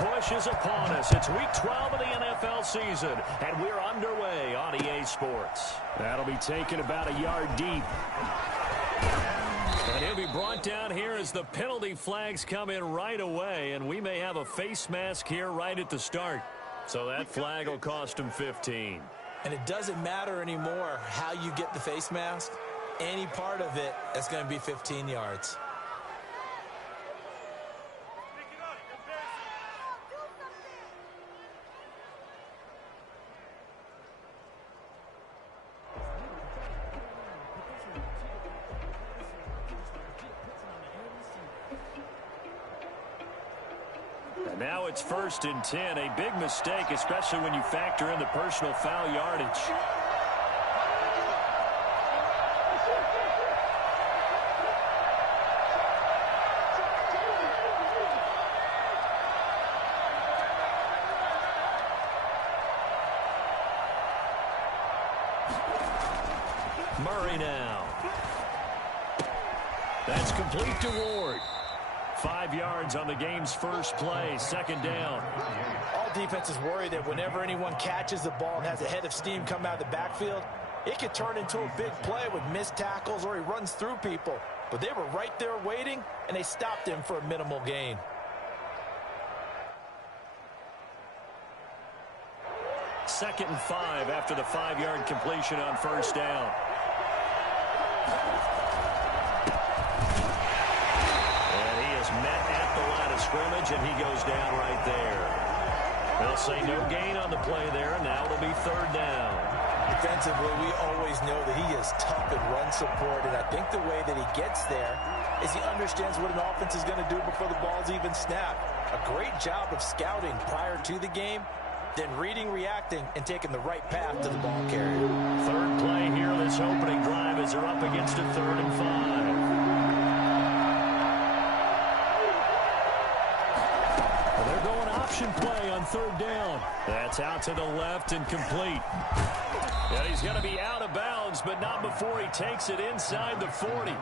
push is upon us. It's week 12 of the NFL season, and we're underway on EA Sports. That'll be taken about a yard deep. And he'll be brought down here as the penalty flags come in right away, and we may have a face mask here right at the start. So that flag will cost him 15. And it doesn't matter anymore how you get the face mask. Any part of it is going to be 15 yards. Now it's 1st and 10. A big mistake, especially when you factor in the personal foul yardage. Murray now. That's complete to Ward. 5 yards on the game's first play, 2nd down. All defenses worry that whenever anyone catches the ball and has a head of steam come out of the backfield, it could turn into a big play with missed tackles or he runs through people. But they were right there waiting, and they stopped him for a minimal gain. Second and 5 after the 5-yard completion on 1st down. Met at the line of scrimmage, and he goes down right there. They'll say no gain on the play there, and now it'll be 3rd down. Defensively, we always know that he is tough in run support, and I think the way that he gets there is he understands what an offense is going to do before the ball's even snapped. A great job of scouting prior to the game, then reading, reacting, and taking the right path to the ball carrier. 3rd play here, this opening drive, as they're up against a 3rd and 5. Play on 3rd down. That's out to the left and complete. And he's going to be out of bounds, but not before he takes it inside the 40.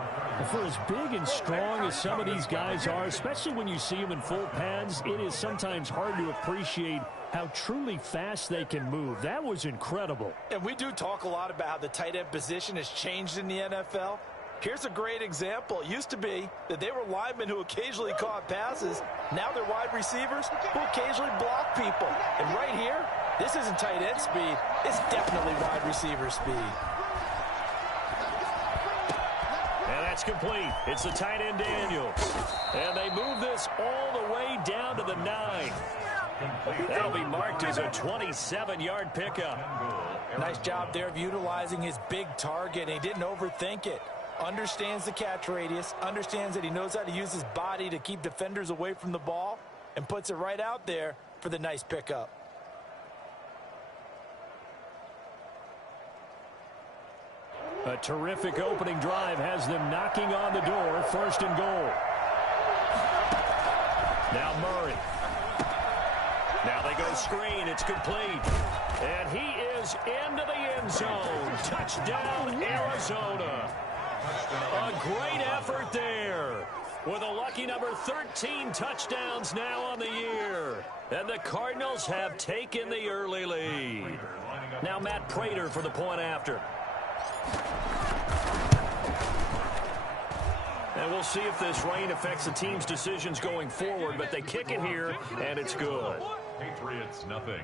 For as big and strong as some of these guys are, especially when you see them in full pads, it is sometimes hard to appreciate how truly fast they can move. That was incredible. And we do talk a lot about how the tight end position has changed in the NFL. Here's a great example. It used to be that they were linemen who occasionally caught passes. Now they're wide receivers who occasionally block people. And right here, this isn't tight end speed. It's definitely wide receiver speed. And that's complete. It's the tight end Daniels. And they move this all the way down to the 9. That'll be marked as a 27-yard pickup. Nice job there of utilizing his big target. He didn't overthink it. Understands the catch radius, understands that he knows how to use his body to keep defenders away from the ball, and puts it right out there for the nice pickup. A terrific opening drive has them knocking on the door, 1st and goal. Now Murray. Now they go screen, it's complete. And he is into the end zone. Touchdown, Arizona. A great effort there, with a lucky number 13 touchdowns now on the year. And the Cardinals have taken the early lead. Now Matt Prater for the point after. And we'll see if this rain affects the team's decisions going forward, but they kick it here, and it's good. Patriots, nothing.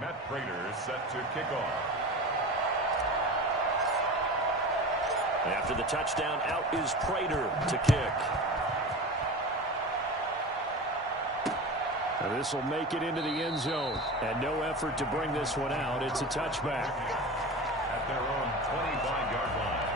Matt Prater set to kick off. After the touchdown, out is Prater to kick. And this will make it into the end zone. And no effort to bring this one out. It's a touchback. At their own 25-yard line.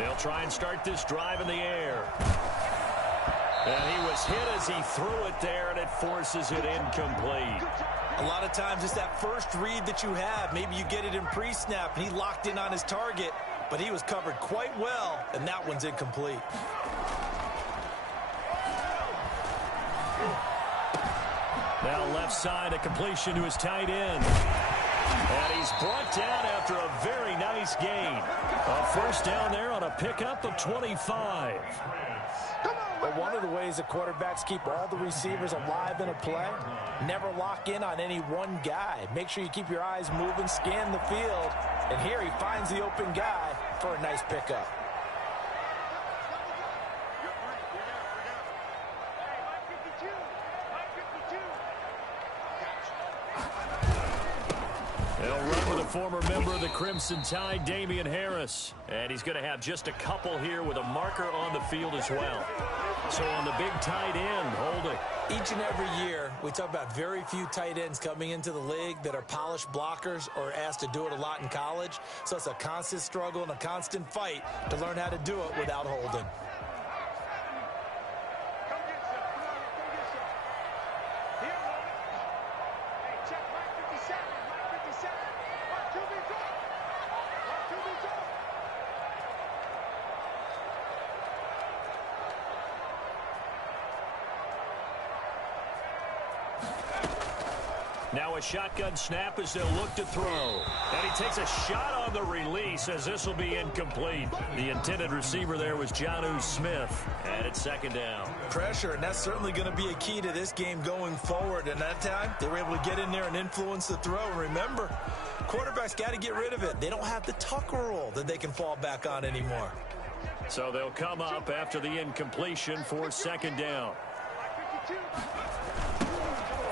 They'll try and start this drive in the air. And he was hit as he threw it there, and it forces it incomplete. A lot of times it's that first read that you have. Maybe you get it in pre-snap, and he locked in on his target, but he was covered quite well, and that one's incomplete. Now left side, a completion to his tight end. And he's brought down after a very nice gain. A first down there on a pickup of 25. But one of the ways that quarterbacks keep all the receivers alive in a play, never lock in on any one guy. Make sure you keep your eyes moving, scan the field. And here he finds the open guy for a nice pickup. They'll run with a former member of the Crimson Tide, Damian Harris. And he's going to have just a couple here with a marker on the field as well. So on the big tight end, holding. Each and every year, we talk about very few tight ends coming into the league that are polished blockers or asked to do it a lot in college. So it's a constant struggle and a constant fight to learn how to do it without holding. Now a shotgun snap as they'll look to throw. And he takes a shot on the release as this will be incomplete. The intended receiver there was Jonnu Smith. And it's second down. Pressure, and that's certainly going to be a key to this game going forward. And that time, they were able to get in there and influence the throw. And remember, quarterbacks got to get rid of it. They don't have the Tucker rule that they can fall back on anymore. So they'll come up after the incompletion for second down.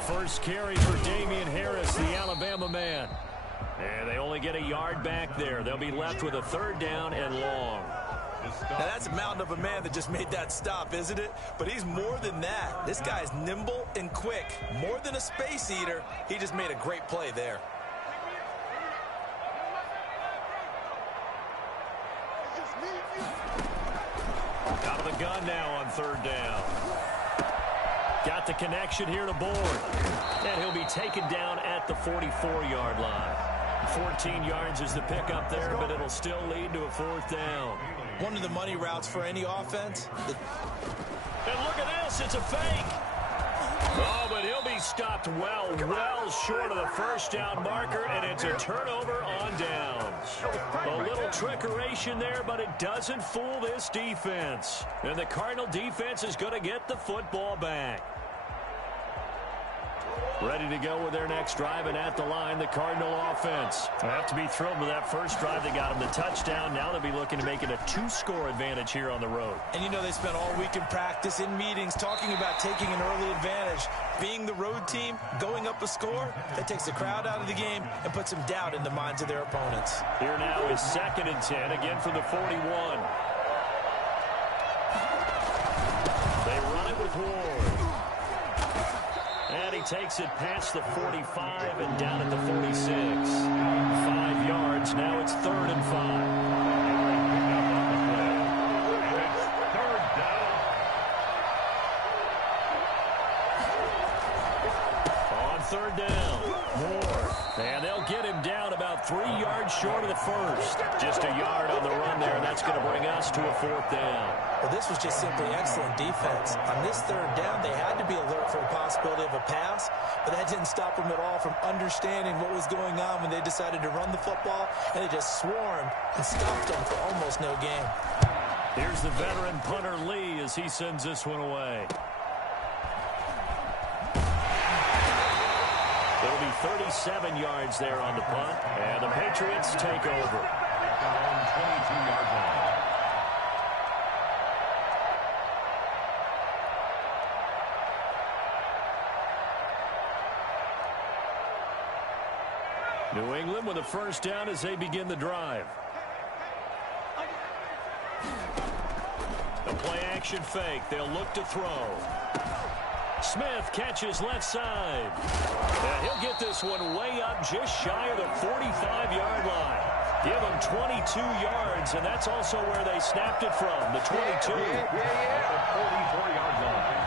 First carry for Damian Harris, the Alabama man. And they only get a yard back there. They'll be left with a third down and long. Now that's a mountain of a man that just made that stop, isn't it? But he's more than that. This guy's nimble and quick. More than a space eater. He just made a great play there. Out of the gun now on third down. Got the connection here to Bourne. And he'll be taken down at the 44-yard line. 14 yards is the pickup there, but it'll still lead to a fourth down. One of the money routes for any offense. And look at this, it's a fake. Oh, but he'll be stopped well short of the first down marker, and it's a turnover on downs. A little trickeration there, but it doesn't fool this defense. And the Cardinal defense is going to get the football back. Ready to go with their next drive, and at the line, the Cardinal offense. They have to be thrilled with that first drive. They got them the touchdown. Now they'll be looking to make it a 2-score advantage here on the road. And you know they spent all week in practice, in meetings, talking about taking an early advantage. Being the road team, going up a score, that takes the crowd out of the game and puts some doubt in the minds of their opponents. Here now is 2nd and 10, again from the 41. They run it with Ward. And he takes it past the 45 and down at the 46. 5 yards. Now it's 3rd and 5. Third down. On third down, Ward. And they'll get him down about 3 yards short of the first. Just a yard on the run there, and that's going to bring us to a 4th down. Well, this was just simply excellent defense. On this third down, they had to be alert for the possibility of a pass, but that didn't stop them at all from understanding what was going on when they decided to run the football, and they just swarmed and stopped them for almost no gain. Here's the veteran punter Lee as he sends this one away. It'll be 37 yards there on the punt, and the Patriots take over. On 22-yard line. New England with a first down as they begin the drive. A play-action fake. They'll look to throw. Smith catches left side. And he'll get this one way up just shy of the 45-yard line. Give them 22 yards, and that's also where they snapped it from, the 22. At the 44-yard line.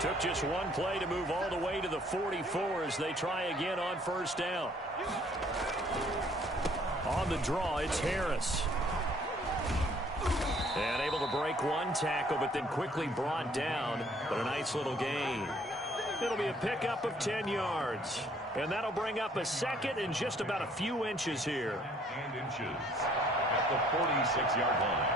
Took just one play to move all the way to the 44 as they try again on first down. On the draw, it's Harris. And able to break one tackle, but then quickly brought down. But a nice little gain. It'll be a pickup of 10 yards. And that'll bring up a second and just about a few inches here. And inches at the 46-yard line.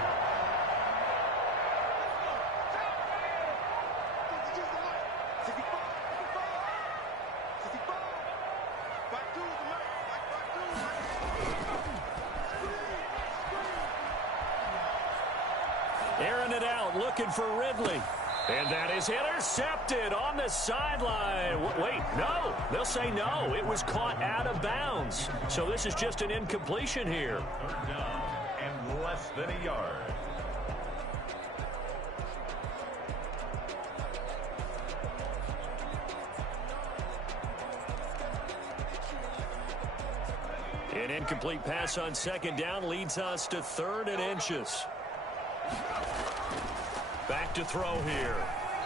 Airing it out, looking for Ridley. And that is intercepted on the sideline. Wait, no. They'll say no. It was caught out of bounds. So this is just an incompletion here. Third down and less than a yard. An incomplete pass on second down leads us to 3rd and inches. Back to throw here.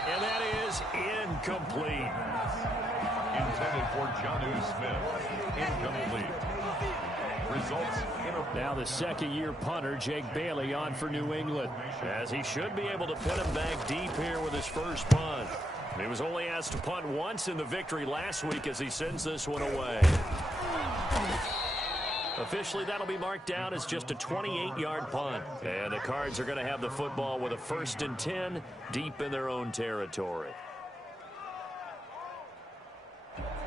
And that is incomplete. Intended for Jonnu Smith. Incomplete. Results in a... Now the second-year punter, Jake Bailey, on for New England, as he should be able to put him back deep here with his first punt. He was only asked to punt once in the victory last week as he sends this one away. Officially, that'll be marked down as just a 28-yard punt. And the Cards are going to have the football with a 1st and 10 deep in their own territory.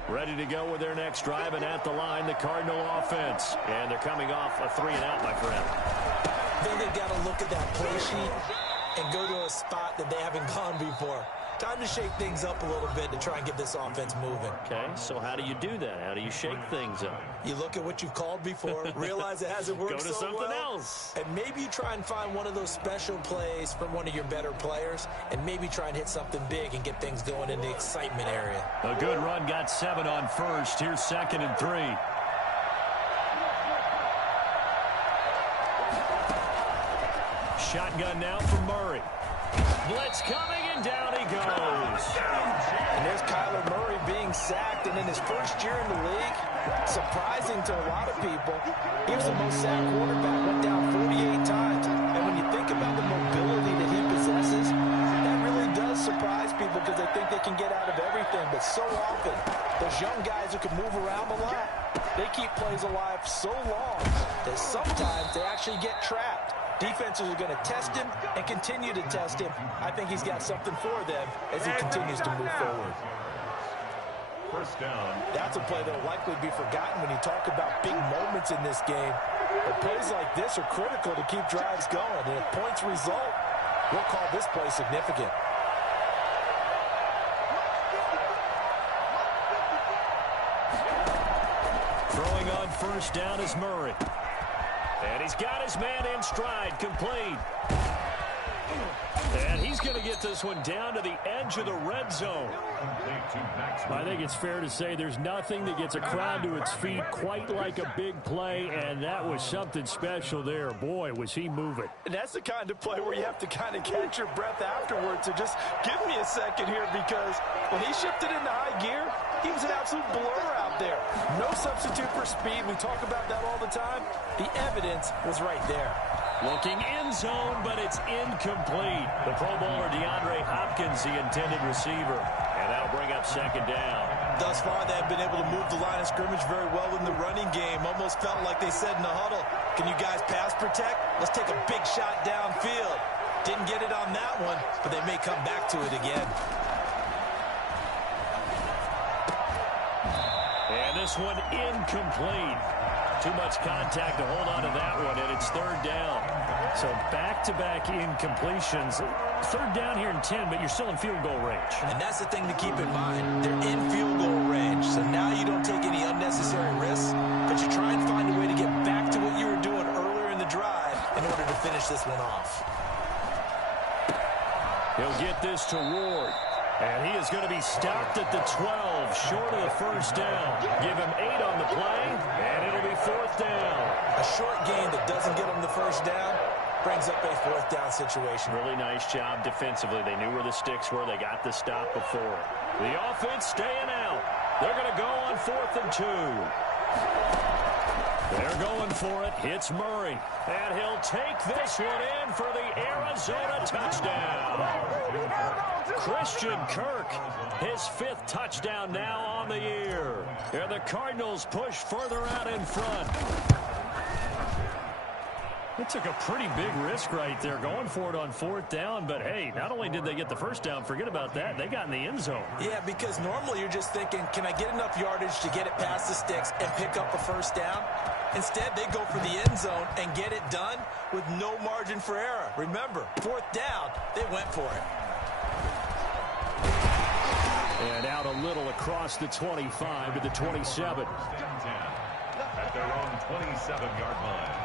Ready to go with their next drive, and at the line, the Cardinal offense. And they're coming off a 3-and-out, my friend. I think they've got to look at that play sheet and go to a spot that they haven't gone before. Time to shake things up a little bit to try and get this offense moving. Okay, so how do you do that? How do you shake things up? You look at what you've called before, realize it hasn't worked Go to so something well, else. and maybe you try and find one of those special plays from one of your better players, and maybe try and hit something big and get things going in the excitement area. A good run, got 7 on first. Here's 2nd and 3. Shotgun now from Murray. Blitz coming, and down he goes. And there's Kyler Murray being sacked, and in his first year in the league, surprising to a lot of people, he was the most sacked quarterback, went down 48 times. And when you think about the mobility that he possesses, that really does surprise people because they think they can get out of everything. But so often, those young guys who can move around a lot, they keep plays alive so long that sometimes they actually get trapped. Defenses are going to test him and continue to test him. I think he's got something for them as he continues to move forward. First down. That's a play that will likely be forgotten when you talk about big moments in this game. But plays like this are critical to keep drives going. And if points result, we'll call this play significant. Throwing on first down is Murray. And he's got his man in stride, complete. And he's going to get this one down to the edge of the red zone. I think it's fair to say there's nothing that gets a crowd to its feet quite like a big play, and that was something special there. Boy, was he moving. And that's the kind of play where you have to kind of catch your breath afterwards. So just give me a second here, because when he shifted into high gear, he was an absolute blur out there. No substitute for speed. We talk about that all the time. The evidence was right there. Looking in zone, but it's incomplete. The Pro Bowler DeAndre Hopkins, the intended receiver. And that'll bring up second down. Thus far, they have been able to move the line of scrimmage very well in the running game. Almost felt like they said in the huddle, can you guys pass protect? Let's take a big shot downfield. Didn't get it on that one, but they may come back to it again. And this one incomplete. Too much contact to hold on to that one, and it's third down. So back-to-back incompletions. Third down here in 10, but you're still in field goal range. And that's the thing to keep in mind. They're in field goal range, so now you don't take any unnecessary risks, but you try and find a way to get back to what you were doing earlier in the drive in order to finish this one off. He'll get this to Ward. And he is going to be stopped at the 12, short of the first down. Give him 8 on the play, and it'll be 4th down. A short gain that doesn't get him the first down brings up a 4th down situation. Really nice job defensively. They knew where the sticks were. They got the stop before. The offense staying out. They're going to go on 4th and 2. They're going for it. It's Murray. And he'll take this one in for the Arizona touchdown. Christian Kirk, his 5th touchdown now on the year. And the Cardinals push further out in front. It took a pretty big risk right there going for it on 4th down. But, hey, not only did they get the first down, forget about that, they got in the end zone. Yeah, because normally you're just thinking, can I get enough yardage to get it past the sticks and pick up a first down? Instead, they go for the end zone and get it done with no margin for error. Remember, 4th down, they went for it. And out a little across the 25 to the 27. At their own 27-yard line.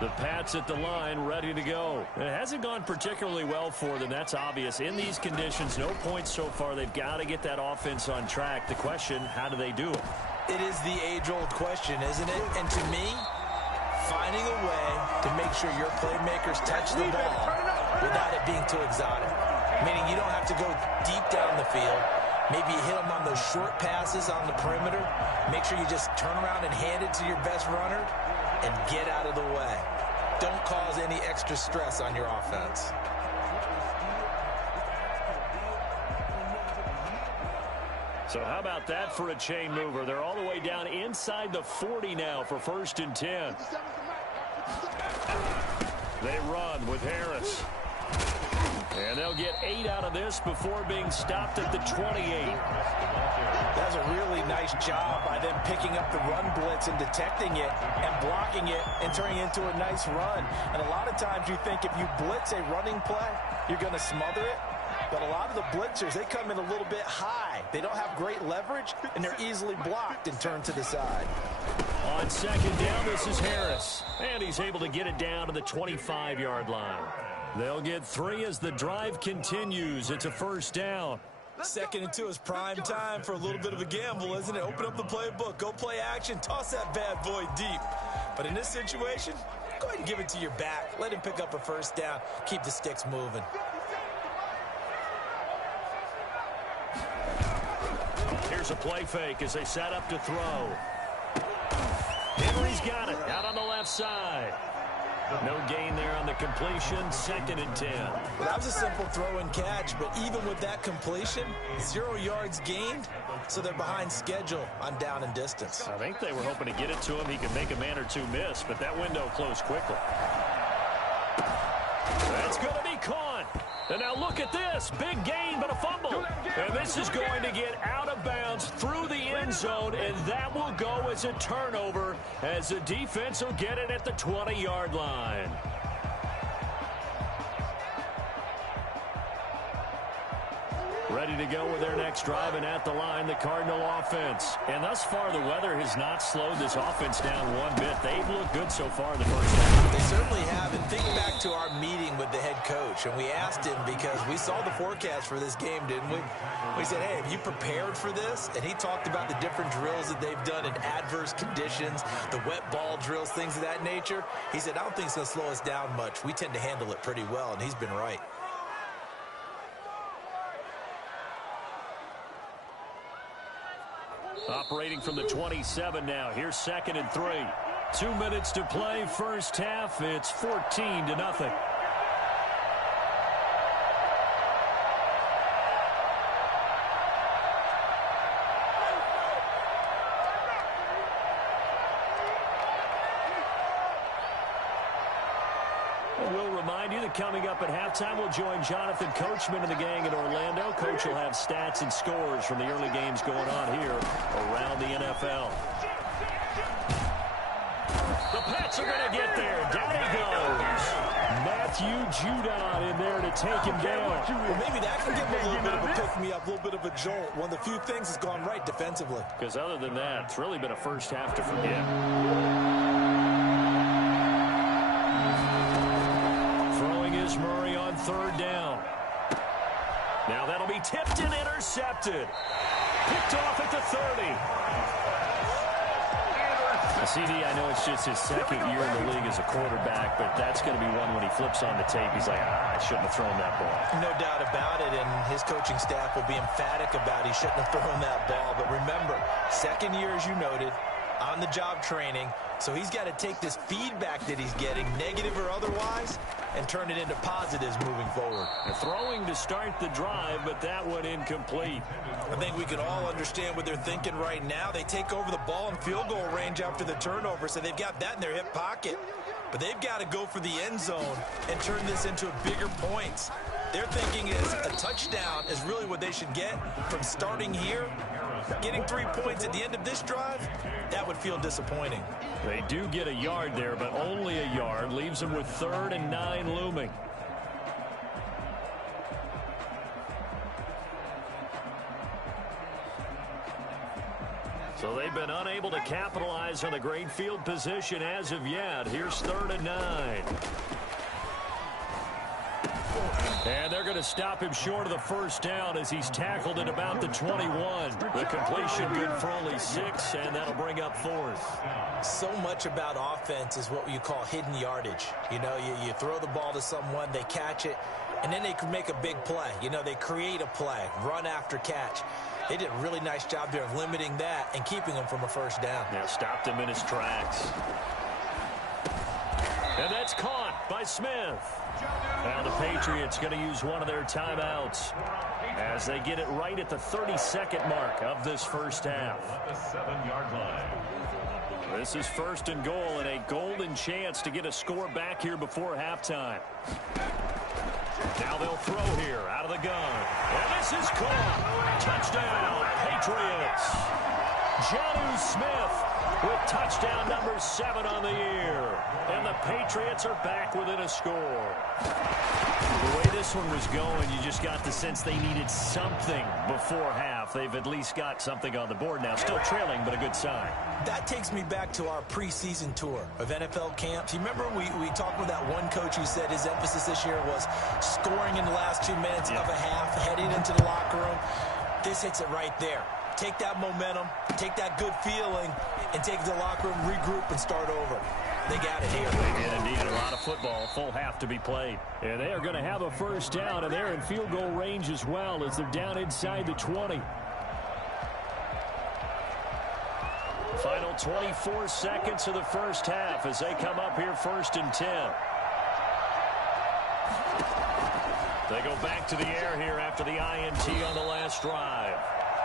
The Pats at the line, ready to go. It hasn't gone particularly well for them. That's obvious. In these conditions, no points so far. They've got to get that offense on track. The question, how do they do it? It is the age-old question, isn't it? And to me, finding a way to make sure your playmakers touch the ball without it being too exotic. Meaning you don't have to go deep down the field. Maybe you hit them on those short passes on the perimeter. Make sure you just turn around and hand it to your best runner and get out of the way. Don't cause any extra stress on your offense. So how about that for a chain mover? They're all the way down inside the 40 now for 1st and 10. They run with Harris. And they'll get 8 out of this before being stopped at the 28. That's a really nice job by them picking up the run blitz and detecting it and blocking it and turning it into a nice run. And a lot of times you think if you blitz a running play, you're going to smother it. But a lot of the blitzers, they come in a little bit high. They don't have great leverage, and they're easily blocked and turned to the side. On 2nd down, this is Harris. And he's able to get it down to the 25-yard line. They'll get 3 as the drive continues. It's a 1st down. 2nd and 2 is prime time for a little bit of a gamble, isn't it? Open up the playbook, go play action, toss that bad boy deep. But in this situation, go ahead and give it to your back. Let him pick up a 1st down. Keep the sticks moving. Here's a play fake as they set up to throw. Henry's got it out on the left side. No gain there on the completion. 2nd and 10. Well, that was a simple throw and catch, but even with that completion, 0 yards gained, so they're behind schedule on down and distance. I think they were hoping to get it to him. He could make a man or two miss, but that window closed quickly. That's going to be caught. And now look at this. Big gain, but a fumble. And this is going to get out of bounds through the end zone, and that will go as a turnover as the defense will get it at the 20-yard line. Ready to go with their next drive, and at the line, the Cardinal offense. And thus far, the weather has not slowed this offense down one bit. They've looked good so far in the first half. They certainly have. And think back to our meeting with the head coach, and we asked him because we saw the forecast for this game, didn't we? We said, hey, have you prepared for this? And he talked about the different drills that they've done in adverse conditions, the wet ball drills, things of that nature. He said, I don't think it's going to slow us down much. We tend to handle it pretty well, and he's been right. Operating from the 27 now. Here's 2nd and 3. 2 minutes to play. First half. It's 14-0. We'll remind you that coming up at halftime, we'll join Jonathan Coachman and the gang in Orlando. Coach will have stats and scores from the early games going on here around the NFL. The Pats are going to get there. Down he goes. Matthew Judon in there to take him down. Well, maybe that can give him a little bit of a pick-me-up, a little bit of a jolt. One of the few things that's gone right defensively. Because other than that, it's really been a first half to forget. third down. Now that'll be tipped and intercepted. Picked off at the 30. CD, I know it's just his second year in the league as a quarterback, but that's going to be one when he flips on the tape. He's like, I shouldn't have thrown that ball. No doubt about it, and his coaching staff will be emphatic about he shouldn't have thrown that ball. But remember, second year, as you noted, on-the-job training, so he's got to take this feedback that he's getting, negative or otherwise, and turn it into positives moving forward. Throwing to start the drive, but that one incomplete. I think we can all understand what they're thinking right now. They take over the ball in field goal range after the turnover, so they've got that in their hip pocket. But they've got to go for the end zone and turn this into bigger points. They're thinking is a touchdown is really what they should get from starting here. Getting 3 points at the end of this drive, that would feel disappointing. They do get a yard there, but only a yard. Leaves them with 3rd and 9 looming. So they've been unable to capitalize on the great field position as of yet. Here's 3rd and 9. And they're going to stop him short of the first down as he's tackled at about the 21. The completion good for only 6, and that'll bring up 4th. So much about offense is what you call hidden yardage. You know, you throw the ball to someone, they catch it, and then they can make a big play. You know, they create a play, run after catch. They did a really nice job there of limiting that and keeping him from a first down. Yeah, stopped him in his tracks. And that's caught by Smith. Now the Patriots going to use one of their timeouts as they get it right at the 32nd mark of this first half. The 7-yard line. This is 1st and goal and a golden chance to get a score back here before halftime. Now they'll throw here out of the gun. And this is caught. Touchdown, Patriots. Jonnu Smith with touchdown number 7 on the year. And the Patriots are back within a score. The way this one was going, you just got the sense they needed something before half. They've at least got something on the board now. Still trailing, but a good sign. That takes me back to our preseason tour of NFL camps. You remember we talked with that one coach who said his emphasis this year was scoring in the last 2 minutes of a half, heading into the locker room. This hits it right there. Take that momentum, take that good feeling, and take it to the locker room, regroup, and start over. They got it here. They did indeed. A lot of football, full half to be played. And they are going to have a first down, and they're in field goal range as well as they're down inside the 20. Final 24 seconds of the first half as they come up here 1st and 10. They go back to the air here after the INT on the last drive.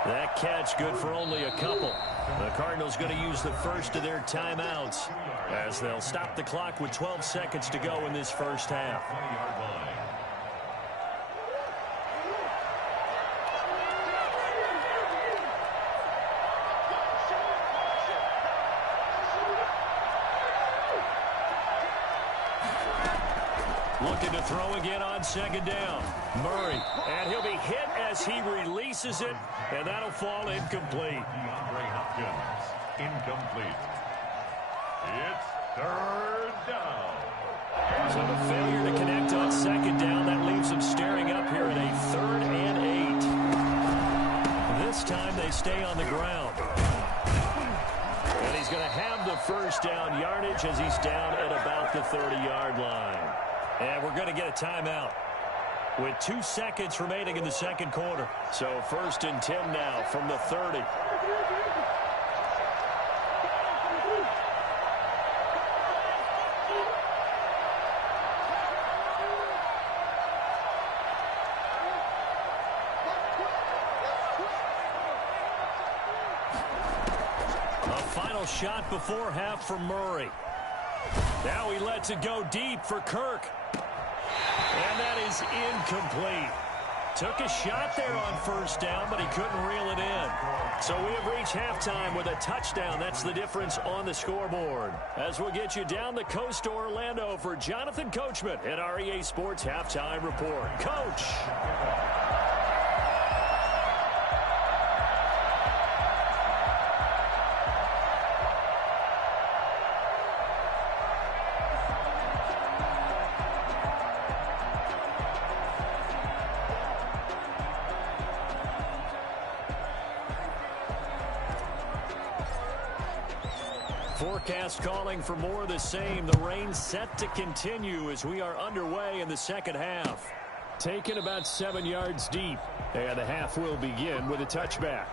That catch good for only a couple. The Cardinals going to use the first of their timeouts as they'll stop the clock with 12 seconds to go in this first half. Looking to throw again on 2nd down. Murray, and he'll be hit as he releases it, and that'll fall incomplete. Incomplete. It's 3rd down. So the failure to connect on 2nd down, that leaves them staring up here at a 3rd and 8. This time they stay on the ground. And he's going to have the first down yardage as he's down at about the 30-yard line. And we're going to get a timeout with 2 seconds remaining in the second quarter. So 1st and 10 now from the 30. A final shot before half from Murray. Now he lets it go deep for Kirk. And that is incomplete. Took a shot there on 1st down, but he couldn't reel it in. So we have reached halftime with a touchdown. That's the difference on the scoreboard. As we'll get you down the coast to Orlando for Jonathan Coachman at our EA Sports Halftime Report. Coach. Forecast calling for more of the same. The rain set to continue as we are underway in the second half. Taken about 7 yards deep. And the half will begin with a touchback.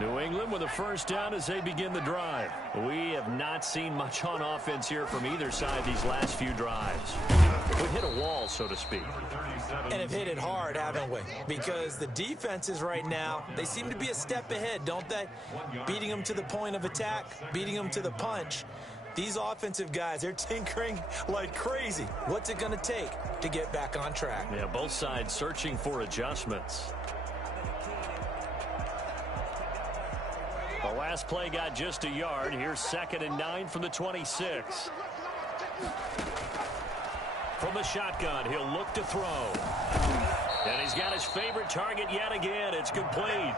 New England with a first down as they begin the drive. We have not seen much on offense here from either side these last few drives. We hit a wall, so to speak. And have hit it hard, haven't we? Because the defenses right now, they seem to be a step ahead, don't they? Beating them to the point of attack, beating them to the punch. These offensive guys, they're tinkering like crazy. What's it going to take to get back on track? Yeah, both sides searching for adjustments. The last play got just a yard. Here's 2nd and 9 from the 26. From the shotgun, he'll look to throw. And he's got his favorite target yet again. It's complete.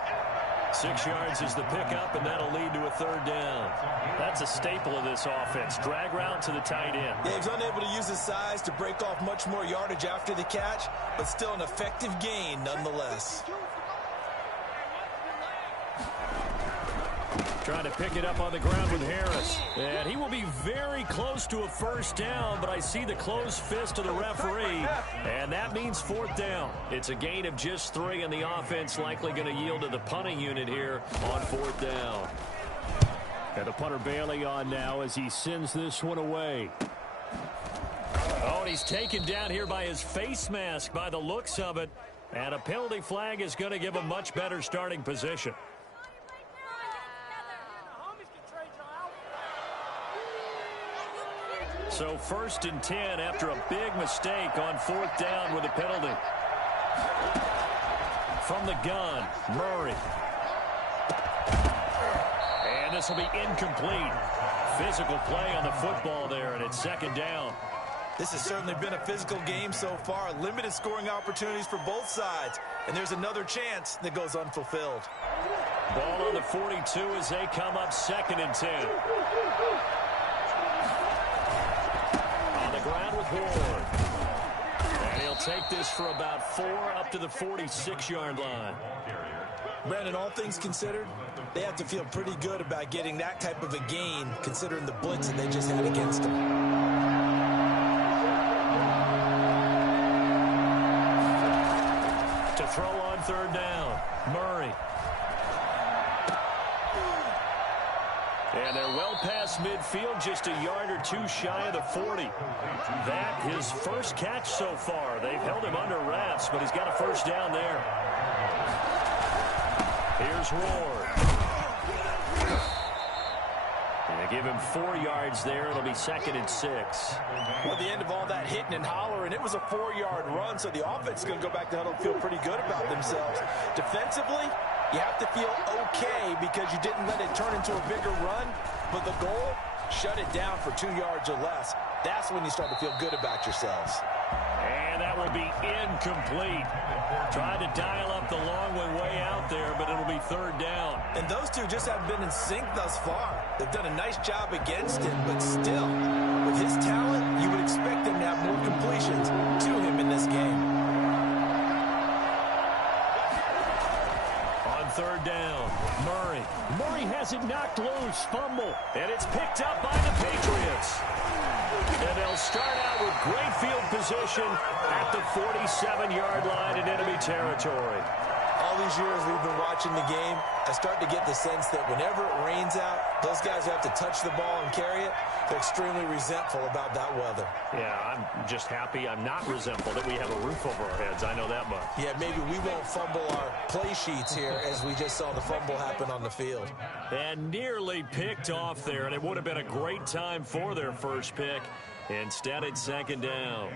6 yards is the pickup, and that'll lead to a 3rd down. That's a staple of this offense. Drag route to the tight end. Yeah, he's unable to use his size to break off much more yardage after the catch, but still an effective gain nonetheless. Trying to pick it up on the ground with Harris. And he will be very close to a first down, but I see the closed fist of the referee, and that means 4th down. It's a gain of just 3, and the offense likely going to yield to the punting unit here on 4th down. And the punter Bailey on now as he sends this one away. Oh, and he's taken down here by his face mask by the looks of it, and a penalty flag is going to give him much better starting position. So 1st and 10 after a big mistake on 4th down with a penalty. From the gun, Murray. And this will be incomplete. Physical play on the football there, and it's 2nd down. This has certainly been a physical game so far. Limited scoring opportunities for both sides. And there's another chance that goes unfulfilled. Ball on the 42 as they come up 2nd and 10. Ground with Ward. And he'll take this for about 4 up to the 46-yard line. Brandon, all things considered, they have to feel pretty good about getting that type of a gain considering the blitz that they just had against them. To throw on 3rd down, Murray. And they're well past midfield, just a yard or 2 shy of the 40. That his first catch so far. They've held him under wraps, but he's got a first down there. Here's Ward. And they give him 4 yards there. It'll be 2nd and 6. Well, at the end of all that hitting and hollering, it was a 4-yard run, so the offense is going to go back to huddle and feel pretty good about themselves. Defensively, you have to feel okay because you didn't let it turn into a bigger run, but the goal, shut it down for 2 yards or less. That's when you start to feel good about yourselves. And that will be incomplete. Tried to dial up the long one way out there, but it'll be 3rd down. And those two just haven't been in sync thus far. They've done a nice job against him, but still, with his talent, you would expect them to have more completions to him in this game. On 3rd down, Murray. Murray has it knocked loose, fumble, and it's picked up by the Patriots. And they'll start out with great field position at the 47-yard line in enemy territory. All these years we've been watching the game, I start to get the sense that whenever it rains out, those guys who have to touch the ball and carry it, they're extremely resentful about that weather. Yeah, I'm just happy I'm not resentful that we have a roof over our heads. I know that much. Yeah, maybe we won't fumble our play sheets here as we just saw the fumble happen on the field. And nearly picked off there, and it would have been a great time for their first pick. Instead, it's 2nd down.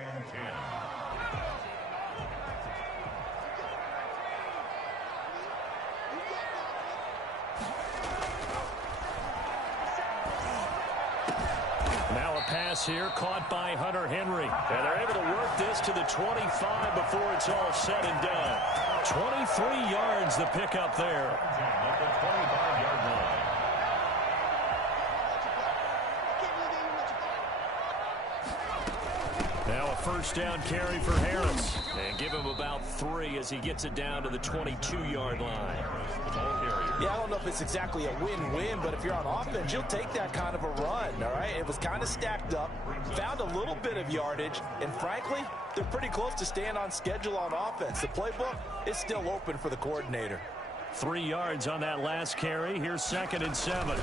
Now a pass here caught by Hunter Henry. And they're able to work this to the 25 before it's all said and done. 23 yards the pickup there. At the 25-yard line. Now a first down carry for Harris. And give him about 3 as he gets it down to the 22-yard line. Yeah, I don't know if it's exactly a win-win, but if you're on offense, you'll take that kind of a run, all right? It was kind of stacked up, found a little bit of yardage, and frankly, they're pretty close to staying on schedule on offense. The playbook is still open for the coordinator. 3 yards on that last carry. Here's 2nd and 7.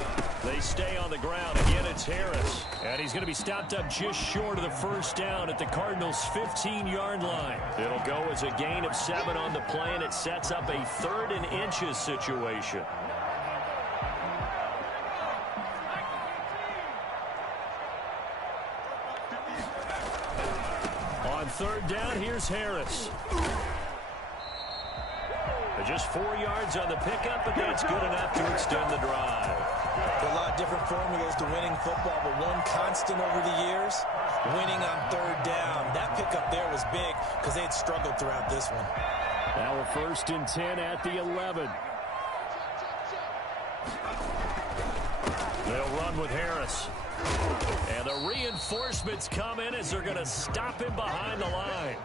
They stay on the ground. Again, it's Harris. And he's going to be stopped up just short of the first down at the Cardinals' 15-yard line. It'll go as a gain of 7 on the play, and it sets up a 3rd and inches situation. On 3rd down, here's Harris. Just 4 yards on the pickup, but that's good enough to extend the drive. There are a lot of different formulas to winning football, but one constant over the years, winning on 3rd down. That pickup there was big because they had struggled throughout this one. Now a 1st and 10 at the 11. They'll run with Harris. And the reinforcements come in as they're going to stop him behind the line.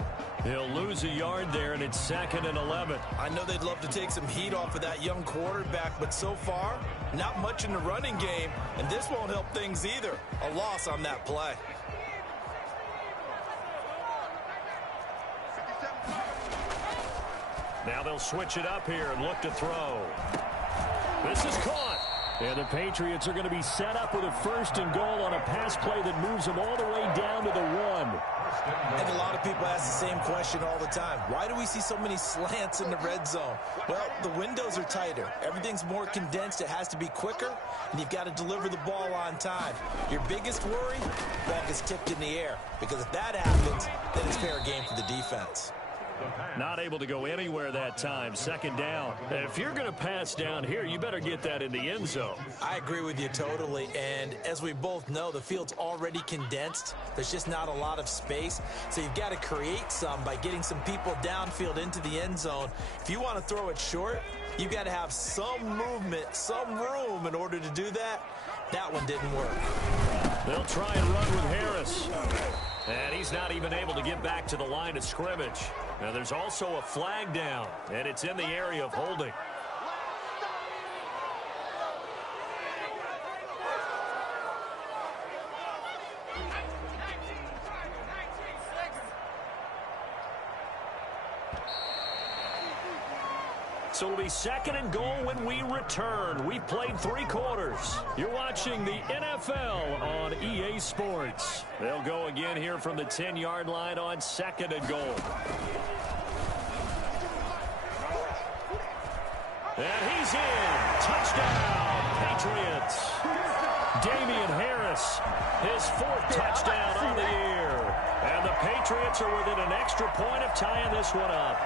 He'll lose a yard there, and it's 2nd and 11. I know they'd love to take some heat off of that young quarterback, but so far, not much in the running game, and this won't help things either. A loss on that play. Now they'll switch it up here and look to throw. This is caught. And the Patriots are going to be set up with a 1st and goal on a pass play that moves them all the way down to the 1. And a lot of people ask the same question all the time. Why do we see so many slants in the red zone? Well, the windows are tighter. Everything's more condensed. It has to be quicker, and you've got to deliver the ball on time. Your biggest worry, ball gets tipped in the air. Because if that happens, then it's fair game for the defense. Not able to go anywhere that time. 2nd down. If you're going to pass down here, you better get that in the end zone. I agree with you totally. And as we both know, the field's already condensed. There's just not a lot of space. So you've got to create some by getting some people downfield into the end zone. If you want to throw it short, you've got to have some movement, some room in order to do that. That one didn't work. They'll try and run with Harris. And he's not even able to get back to the line of scrimmage. Now there's also a flag down, and it's in the area of holding. So it'll be 2nd and goal when we return. We've played 3 quarters. You're watching the NFL on EA Sports. They'll go again here from the 10-yard line on 2nd and goal. And he's in. Touchdown, Patriots. Damian Harris, his 4th touchdown on the year. And the Patriots are within an extra point of tying this one up.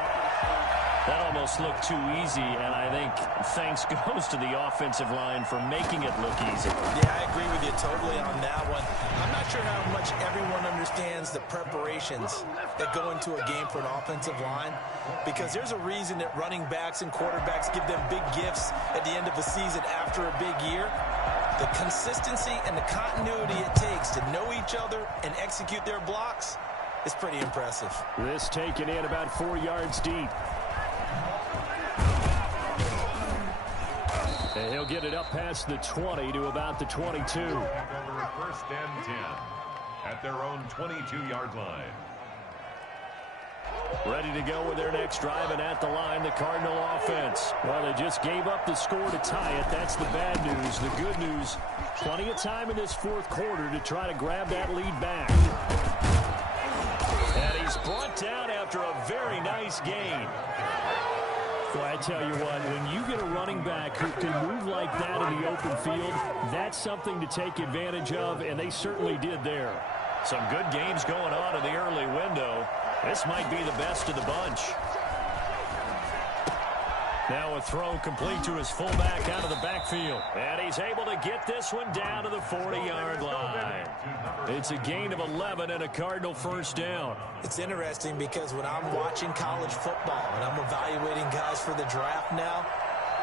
That almost looked too easy, and I think thanks goes to the offensive line for making it look easy. Yeah, I agree with you totally on that one. I'm not sure how much everyone understands the preparations that go into a game for an offensive line, because there's a reason that running backs and quarterbacks give them big gifts at the end of a season after a big year. The consistency and the continuity it takes to know each other and execute their blocks is pretty impressive. This taken in about 4 yards deep. And he'll get it up past the 20 to about the 22. 1st and 10 at their own 22-yard line. Ready to go with their next drive, and at the line, the Cardinal offense. Well, they just gave up the score to tie it. That's the bad news. The good news, plenty of time in this 4th quarter to try to grab that lead back. And he's brought down after a very nice gain. Well, I tell you what, when you get a running back who can move like that in the open field, that's something to take advantage of, and they certainly did there. Some good games going on in the early window. This might be the best of the bunch. Now a throw complete to his fullback out of the backfield. And he's able to get this one down to the 40-yard line. It's a gain of 11 and a Cardinal 1st down. It's interesting because when I'm watching college football and I'm evaluating guys for the draft now,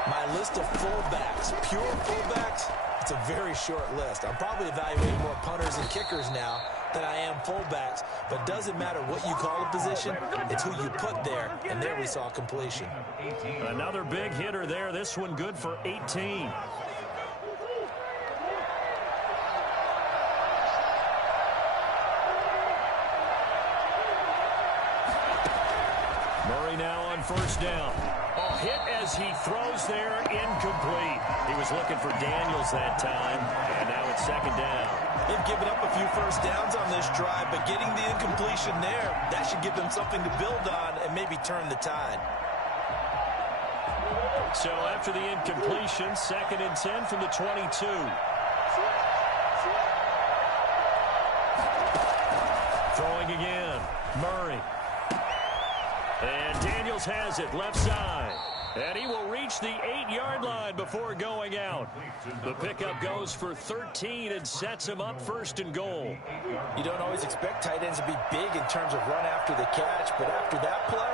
my list of fullbacks, pure fullbacks, it's a very short list. I'm probably evaluating more punters and kickers now than I am fullbacks. But it doesn't matter what you call a position, it's who you put there. And there we saw completion. Another big hitter there. This one good for 18. Murray now on first down. Oh, hit as he throws there, incomplete. He was looking for Daniels that time, and now it's second down. They've given up a few first downs on this drive, but getting the incompletion there, that should give them something to build on and maybe turn the tide. So after the incompletion, 2nd and 10 from the 22. Throwing again, Murray. And Daniels has it, left side. And he will reach the 8-yard line before going out. The pickup goes for 13 and sets him up 1st and goal. You don't always expect tight ends to be big in terms of run after the catch, but after that play,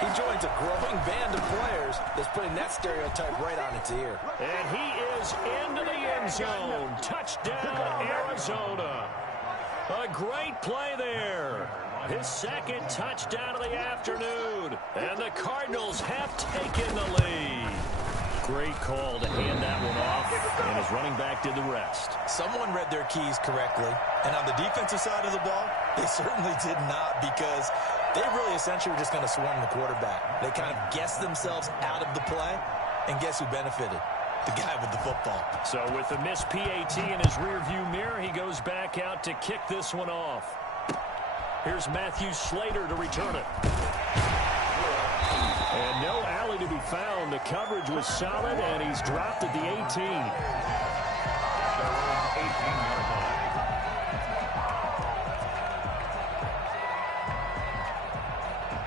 he joins a growing band of players that's putting that stereotype right on its ear. And he is into the end zone. Touchdown, Arizona. A great play there. His 2nd touchdown of the afternoon. And the Cardinals have taken the lead. Great call to hand that one off. And his running back did the rest. Someone read their keys correctly. And on the defensive side of the ball, they certainly did not, because they really essentially were just going to swarm the quarterback. They kind of guessed themselves out of the play. And guess who benefited? The guy with the football. So with the missed PAT in his rearview mirror, he goes back out to kick this one off. Here's Matthew Slater to return it. And no alley to be found. The coverage was solid, and he's dropped at the 18.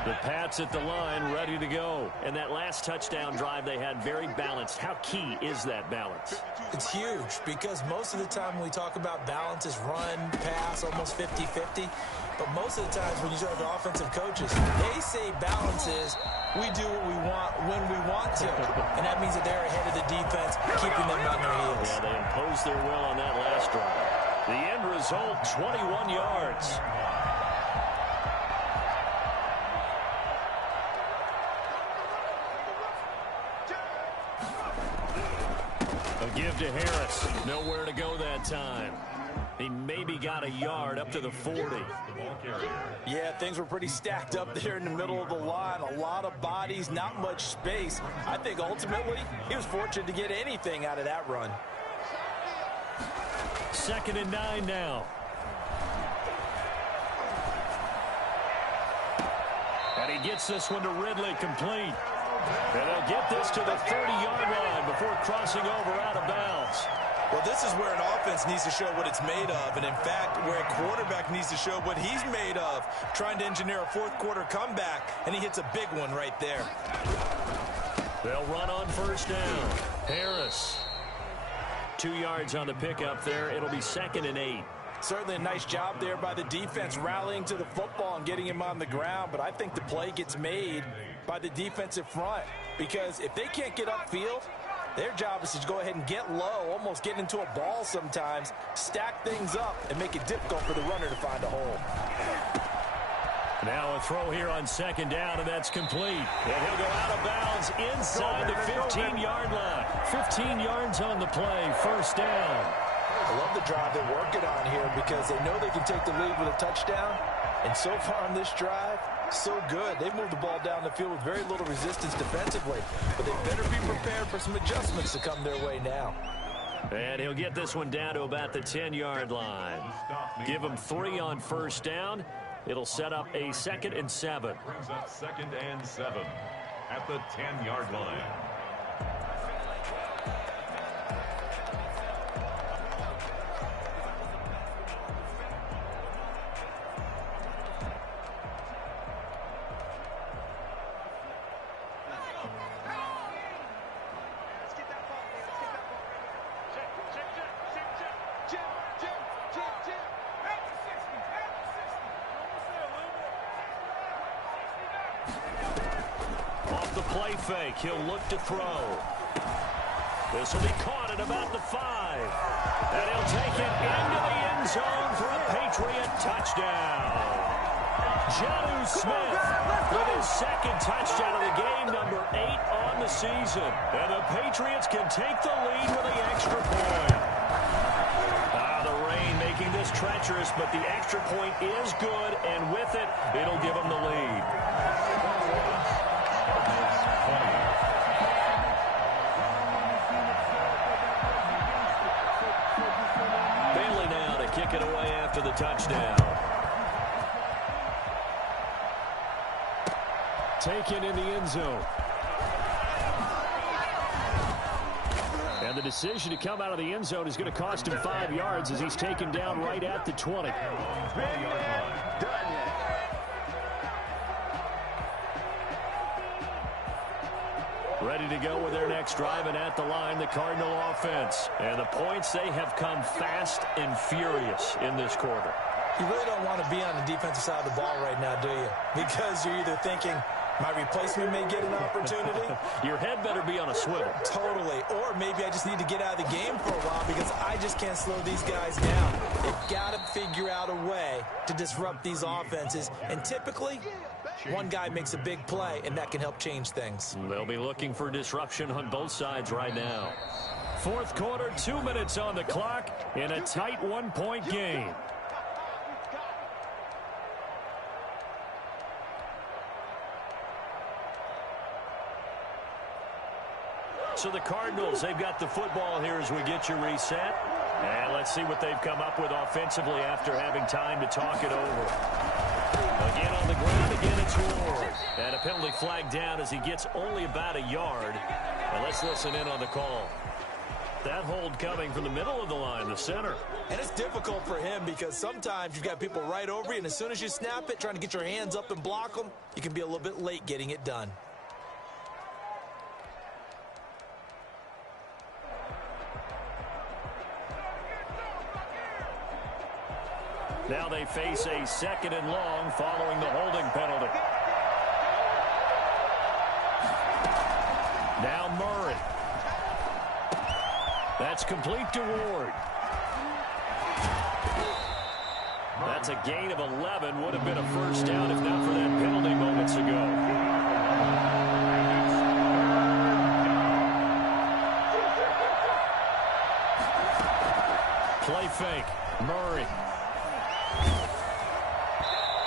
The Pats at the line, ready to go. And that last touchdown drive they had, very balanced. How key is that balance? It's huge, because most of the time when we talk about balance is run, pass, almost 50-50. But most of the times when you talk to offensive coaches, they say balance is we do what we want when we want to. And that means that they're ahead of the defense, keeping them on their heels. Yeah, they imposed their will on that last drive. The end result, 21 yards. A give to Harris. Nowhere to go that time. He maybe got a yard up to the 40. Yeah, things were pretty stacked up there in the middle of the line. A lot of bodies, not much space. I think ultimately he was fortunate to get anything out of that run. 2nd and 9 now. And he gets this one to Ridley, complete. And they'll get this to the 30-yard line before crossing over out of bounds. Well, this is where an offense needs to show what it's made of, and in fact, where a quarterback needs to show what he's made of, trying to engineer a fourth-quarter comeback, and he hits a big one right there. They'll run on first down. Harris. 2 yards on the pickup there. It'll be 2nd and 8. Certainly a nice job there by the defense, rallying to the football and getting him on the ground, but I think the play gets made by the defensive front, because if they can't get upfield, their job is to go ahead and get low, almost get into a ball sometimes, stack things up, and make it difficult for the runner to find a hole. Now a throw here on 2nd down, and that's complete. And he'll go out of bounds inside the 15-yard line. 15 yards on the play, first down. I love the drive they're working on here, because they know they can take the lead with a touchdown. And so far on this drive, so good. They've moved the ball down the field with very little resistance defensively. But they better be prepared for some adjustments to come their way now. And he'll get this one down to about the 10-yard line. Give him 3 on first down. It'll set up a 2nd and 7. Brings up 2nd and 7 at the 10-yard line. Off the play fake, he'll look to throw. This will be caught at about the 5. And he'll take it into the end end zone for a Patriot touchdown. Jonnu Smith with his second touchdown of the game, number 8 on the season. And the Patriots can take the lead with the extra point. The rain making this treacherous, but the extra point is good, and with it, it'll give them the lead. Bailey now to kick it away after the touchdown. Taken in the end zone. And the decision to come out of the end zone is going to cost him 5 yards as he's taken down right at the 20. Ready to go with their next drive, and at the line, the Cardinal offense. And the points, they have come fast and furious in this quarter. You really don't want to be on the defensive side of the ball right now, do you? Because you're either thinking, my replacement may get an opportunity. Your head better be on a swivel. Totally. Or maybe I just need to get out of the game for a while because I just can't slow these guys down. They've got to figure out a way to disrupt these offenses. And typically, one guy makes a big play, and that can help change things. They'll be looking for disruption on both sides right now. Fourth quarter, 2 minutes on the clock in a tight one-point game. So the Cardinals, they've got the football here as we get you reset. And let's see what they've come up with offensively after having time to talk it over. Again on the ground, again it's Ward. And a penalty flag down as he gets only about a yard. And let's listen in on the call. That hold coming from the middle of the line, the center. And it's difficult for him because sometimes you've got people right over you, and as soon as you snap it, trying to get your hands up and block them, you can be a little bit late getting it done. Now they face a second and long following the holding penalty. Now Murray. That's complete to Ward. That's a gain of 11. Would have been a first down if not for that penalty moments ago. Play fake. Murray.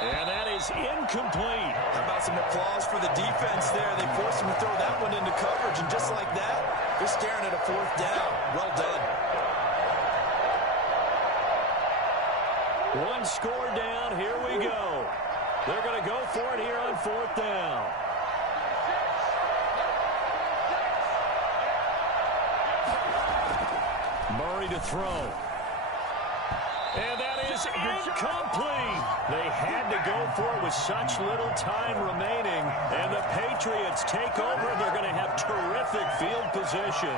And that is incomplete. How about some applause for the defense there? They forced him to throw that one into coverage, and just like that, they're staring at a fourth down. Well done. One score down. Here we go. They're going to go for it here on fourth down. Murray to throw. And that is incomplete. They had to go for it with such little time remaining. And the Patriots take over. They're going to have terrific field position.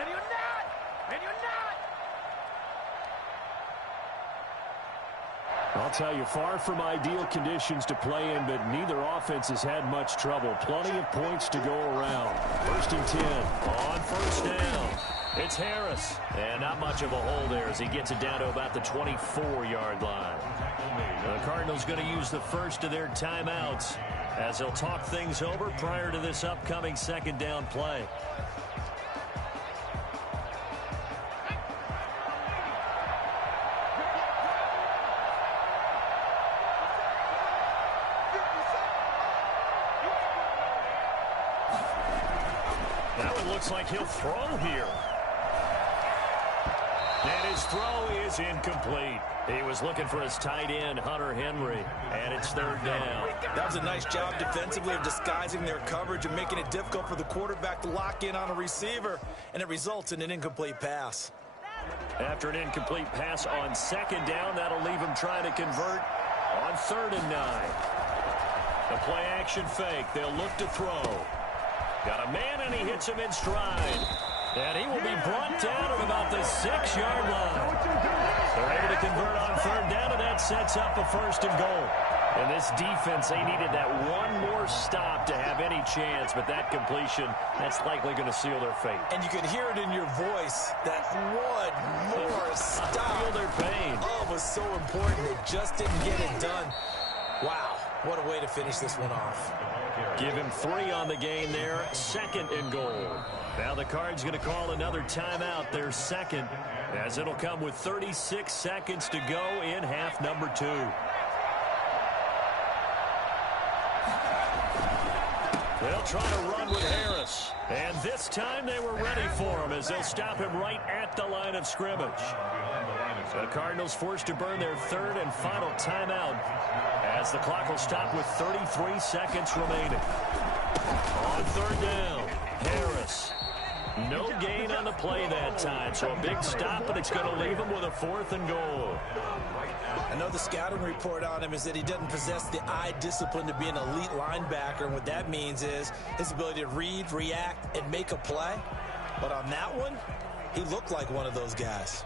And you're not! And you're not! I'll tell you, far from ideal conditions to play in, but neither offense has had much trouble. Plenty of points to go around. First and 10 on first down. It's Harris. And not much of a hole there as he gets it down to about the 24-yard line. The Cardinals going to use the first of their timeouts as they'll talk things over prior to this upcoming second down play. That one looks like he'll throw here. And his throw is incomplete. He was looking for his tight end, Hunter Henry, and it's third down. That was a nice job defensively of disguising their coverage and making it difficult for the quarterback to lock in on a receiver, and it results in an incomplete pass. After an incomplete pass on second down, that'll leave him trying to convert on 3rd and 9. The play action fake. They'll look to throw. Got a man, and he hits him in stride. And he will be brought down at about the 6-yard line. They're able to convert on 3rd down, and that sets up a 1st and goal. And this defense, they needed that one more stop to have any chance, but that completion, that's likely going to seal their fate. And you could hear it in your voice, that one more stop. Feel their pain. Oh, it was so important. They just didn't get it done. Wow, what a way to finish this one off. Give him 3 on the game there, 2nd and goal. Now the Cards going to call another timeout, their 2nd, as it'll come with 36 seconds to go in half number 2. They'll try to run with Harris. And this time they were ready for him as they'll stop him right at the line of scrimmage. The Cardinals forced to burn their 3rd and final timeout as the clock will stop with 33 seconds remaining. On 3rd down, Harris. No gain on the play that time, so a big stop, but it's going to leave him with a 4th and goal. I know the scouting report on him is that he doesn't possess the eye discipline to be an elite linebacker, and what that means is his ability to read, react, and make a play. But on that one, he looked like one of those guys.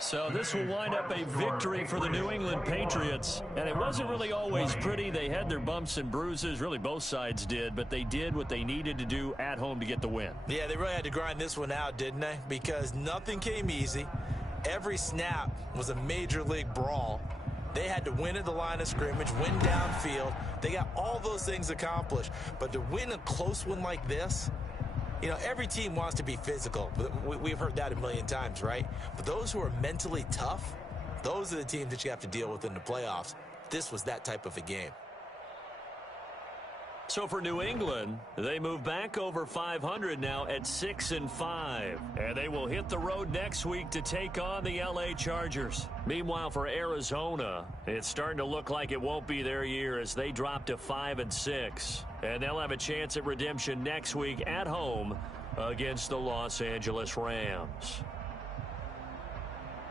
So this will wind up a victory for the New England Patriots. And it wasn't really always pretty. They had their bumps and bruises. Really, both sides did. But they did what they needed to do at home to get the win. Yeah, they really had to grind this one out, didn't they? Because nothing came easy. Every snap was a major league brawl. They had to win at the line of scrimmage, win downfield. They got all those things accomplished. But to win a close one like this, you know, every team wants to be physical. We've heard that a million times, right? But those who are mentally tough, those are the teams that you have to deal with in the playoffs. This was that type of a game. So for New England, they move back over 500 now at 6-5. And they will hit the road next week to take on the LA Chargers. Meanwhile, for Arizona, it's starting to look like it won't be their year as they drop to 5-6. And they'll have a chance at redemption next week at home against the Los Angeles Rams.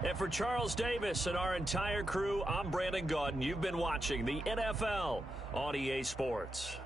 And for Charles Davis and our entire crew, I'm Brandon Gaudin. You've been watching the NFL on EA Sports.